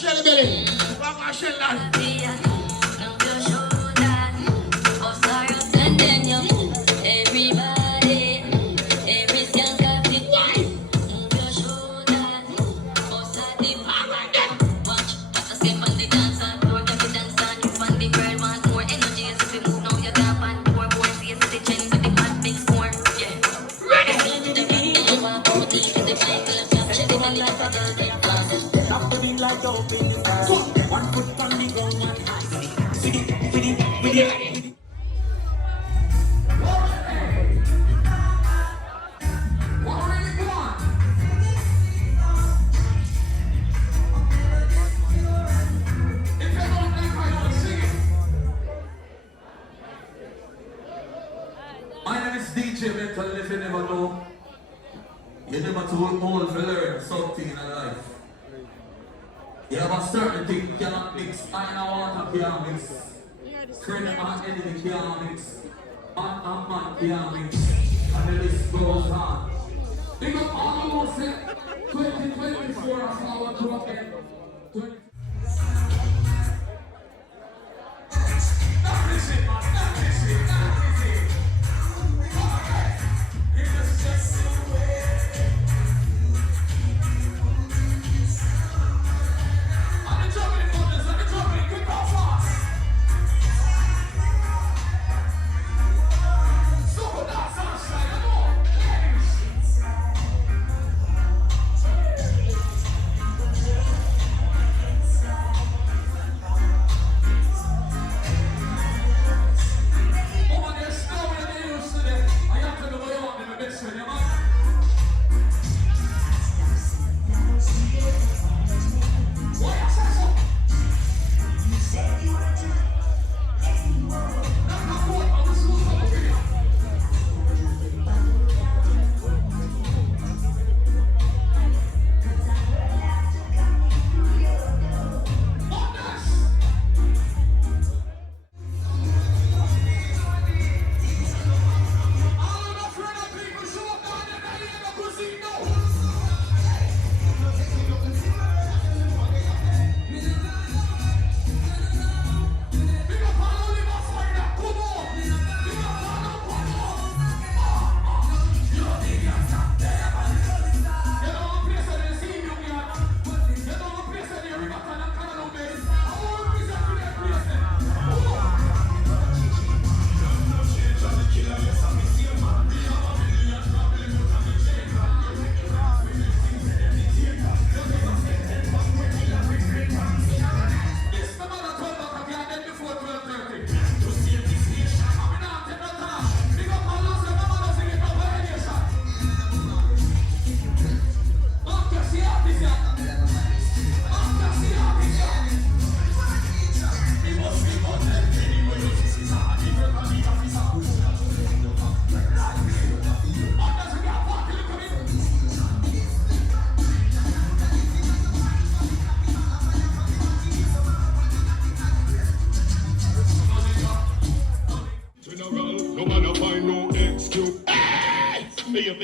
Shelly Belly. Welcome, Shelly. If you never know, you never too old to learn something in life. You have a certain thing you cannot mix. Iron and water can't mix. Friend and enemy can't mix. Man and man can't mix. And the list goes on. Big up all of us, 2024 as our broken.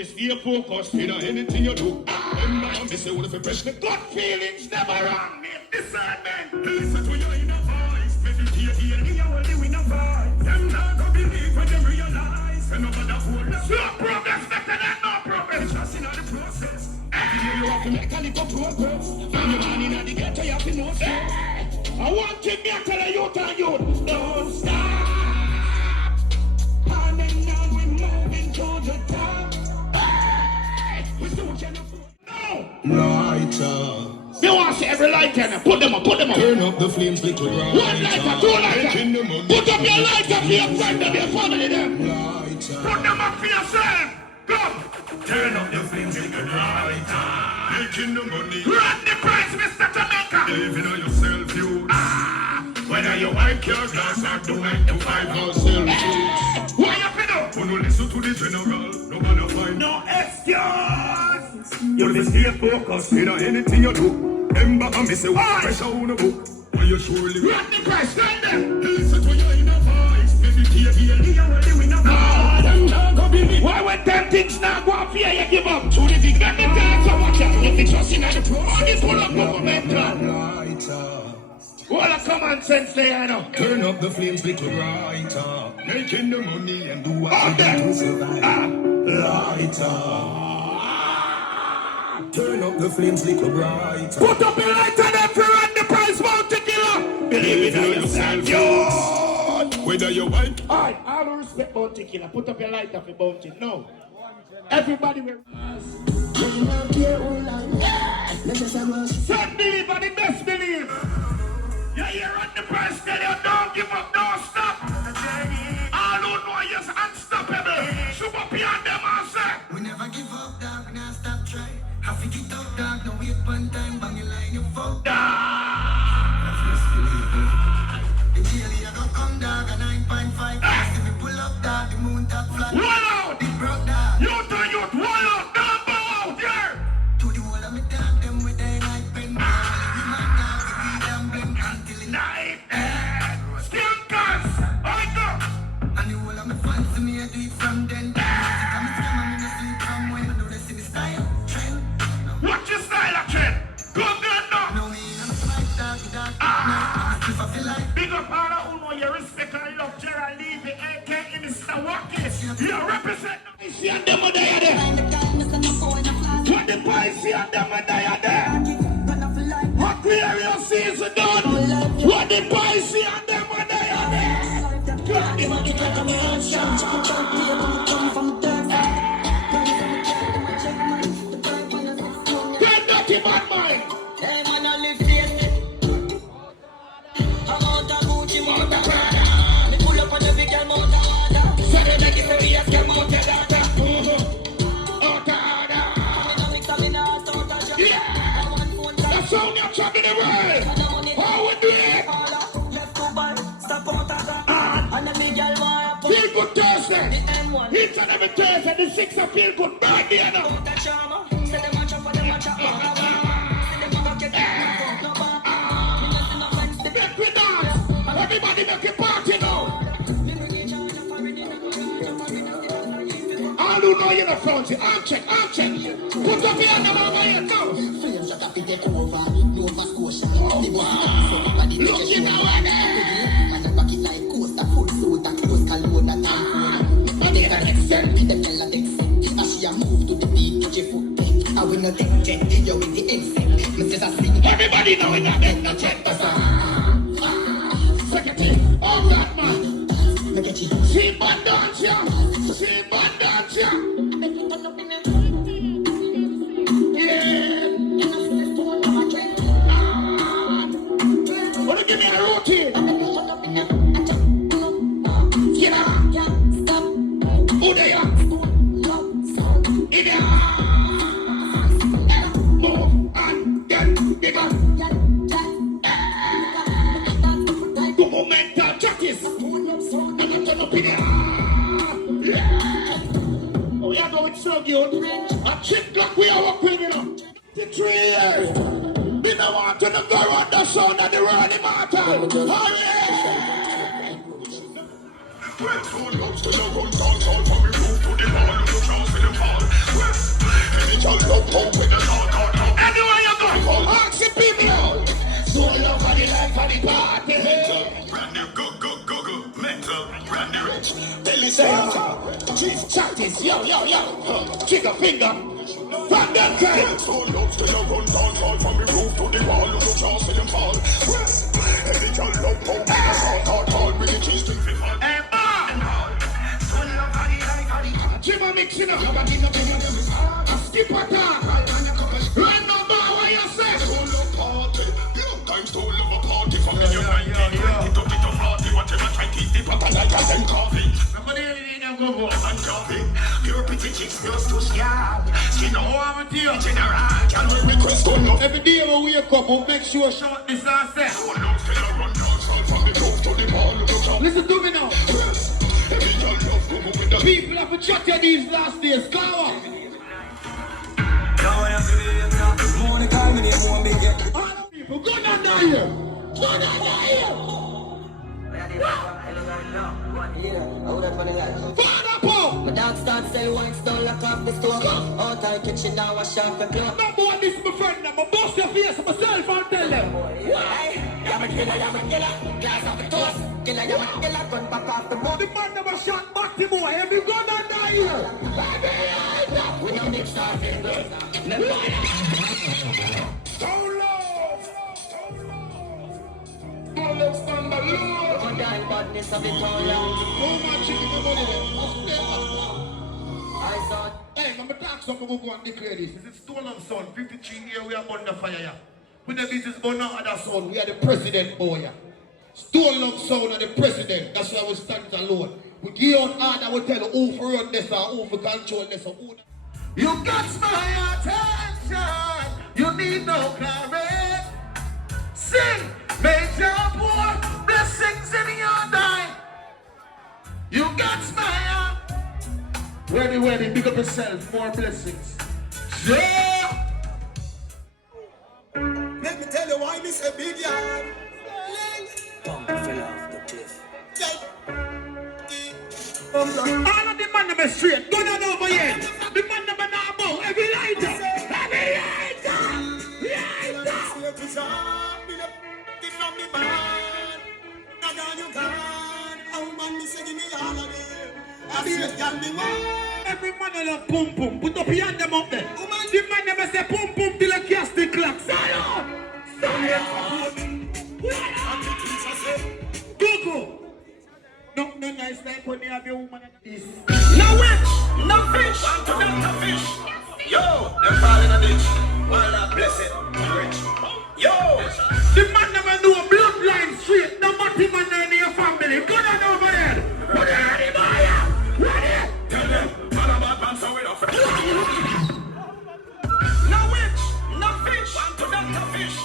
Stay focused in anything you do. Remember, me say, what if you press the gut feelings never wrong. Make discernment. Listen to your inner voice. Meditate here, you will live in a voice. Them not gonna believe when they realize. And nobody hold them. No progress better than no progress. Just in the process. Every day you have to make a little progress. From your man in the ghetto, you have to know stress. I want to me, I tell you, and you don't stop. And then now we're moving to the top. Lighter. You want to see every lighter? Put them up, put them up. Turn up the flames, little lighter. One lighter, two lighter. Put up your lighter for your friend and your family then. Lighter. Put them up for yourself. Come. Turn up the flames, little lighter. Making the money. Run the price, Mr. Jamaica. Living on yourself, you. Whether you like your glass or do 9 to 5 or sell fruits. Why you pin up? When you listen to the general, no man find no excuse. You'll be stay focused in anything you do. Remember, I say, why? Pressure on the book. Why you surely run the price, stand there. Listen to your inner voice. Meditate here, you will live in a voice. Them not gonna be me. Why when them things not go up here, you give up? To the big, let me tell you so much. If it's just in the pro, only pull up government. What a common sense there, I know. Turn up the flames, little writer. Making the money and do what you do to survive. Lighter. Turn up the flames, little brighter. Put up your light and if you run the price bounty killer. Believe in yourself, yo. Whether you white. Alright, I don't respect bounty killer. Put up your light up your bounty. No. Everybody will. Some believe and the best believe. Yeah, you run the price, tell you don't give up, don't stop. All who know you're unstoppable. Shoot up beyond them and say. We never give up, dog, we never stop trying. Have to get up, dog, no wait one time, bang your line, you fuck. The daily I don't come, dog, a 9.5. See me pull up, dog, the moon top flat. Roll out! Big broke, dog. Youth to youth, roll out, don't bow out, yeah! To the wall of me, dog, them with their night pen. We man, dog, we beat them blame until it Night, stinkers, I go! and the wall of me fancy me, I do it from then. Music, I'm a scam, I'm in a sleep from when. I know they see the style, trend. Watch your style of trend. Come there now. No, me, I'm a fight, dog, dog. If I feel like Big up all of who know you respect and love Gerald Levy, a.k.a. Mr. Watkins. You represent the Pisces and them are there. What the Pisces and them are there. Aquarius season done. What the Pisces and them are there. Get dirty man, man. hey, man, I live here. I'm out of Gucci, mount of Prada. Me pull up on the big girl, mount of Ada. So they make it so we ask them mount of data. That's how you're trapping the world. How we do it? Feel good Thursday. Each and every Thursday, the 6th of feel good birthday now. Make we dance. Everybody make a party now. All who know you're not front, arm check. Put up your hand over here now. Looking now and then. Everybody know it, I make no check. Secretary, oh God, man. See man dance, yeah. Wanna give me a routine? Get up. Who they are? Move and get bigger. The momentum practice. I'm not turn up in the oh, we are going so good. A chip clock we are working, you know. The 3 years. We don't want to go around the sound of the running matter. Hurry! Anywhere you go, ask the people. So love for the life for the party. Brand new, go, mental, brand new rich. Billy say, cheese chatties, yo. Trigger finger. From them time. So love to your run down, fall from the roof to the wall. You can't see them fall. Every girl love how we tall, with the cheese drink fit fall. Hey, Jimmy mixing up. I skip a talk. Right now, what you say? Times to love a party from the 19, 20 to 40, whatever, try to keep the pattern like a coffee. Somebody ain't go go. And coffee, pure pretty chicks, girls to scam. Skin Oh, on I'm a deal. general, can we request to love? Every day when we wake up, we'll make sure short this and say. So love to your run down, fall from the roof to the wall. You can't Listen to me now. every girl love to move with the People have to chat you these last days. Go on. All the people, go down here. Go down here. Father Paul. My dog starts sell wine, stone lock off the store. Out of kitchen now, wash off the cloth. Number one, this is my friend. I'm going to bust your face myself and tell them. Wow. Killer, I'm a killer. Glass of a toast. Killer, I'm a killer. Gun back off the boat. The man never shot Baltimore. Every gun and die here. We don't mix our fingers. Never mind. So low. Pull up from the Lord. Come down, badness of it all long. No man chicken the money there. I thought. Hey, I'm going to talk something go and declare this. This is Stolen Son, 53 years we are under fire. Yeah. We the business but no other son. We are the president boy. Yeah. Stolen Son are the president. That's why we stand alone. We give out order, we tell you who for run this or who for control this or who. You got my attention. You need no clarity. Sing, major poor blessings in your night. You got my Ready, big up yourself, more blessings. Yeah! Let me tell you why this a big yard. Pump fell off the cliff. All of the man them straight, go down over here. The man them now bow, every lighter. Every lighter! Every man love pum pum. Put up your hand them up there. The man never say pum pum till I cast the clock. Salo! Go! No nice like when you have your woman at this. No witch, no fish, no fish. Yo, them falling a ditch. While I bless it, rich. Yo, the man never know bloodline straight. No matter man in your family. Go down over there. Put your ready, boy. Ready? tell them, man about man, so we don't fit. No witch, no fish, no fish.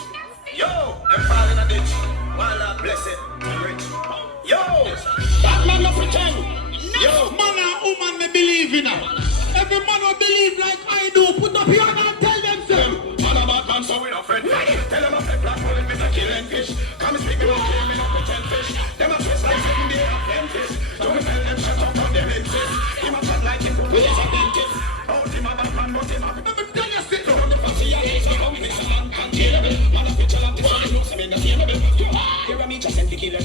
Yo, them falling a ditch. While I bless it, rich. Yo, Batman no pretend. Yo, man and woman may believe in her. Every man will believe like I do. Put up your hand and tell them so. Man about man, so we don't fit. Tell them I'm a black bullet, Mr. Killing Fish. Come and speak me, don't kill me, not pretend fish. Them a twist like 7 days of them fish. So we tell them shut up, on them insist. Him a chat like him, we is a dentist. Out him a Batman, but him a let me tell you sit down. The fancy and he's a combination man, can't kill him. Man a picture like the fire, looks him in the same. Here I meet just send the killer.